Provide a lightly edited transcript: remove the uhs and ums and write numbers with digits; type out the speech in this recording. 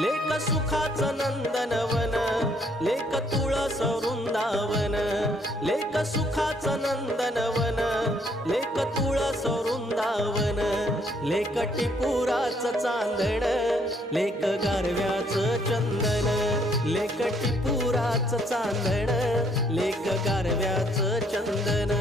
लेक सुखाचं नंदनवन, लेक तुळस वृंदावन, लेक सुखाचं नंदनवन, लेक तुळस वृंदावन, लेक टिपुराचं चांदण, लेक गारव्याचं चंदन, लेक टिपुराचं चांदण, लेक गारव्याचं चंदन।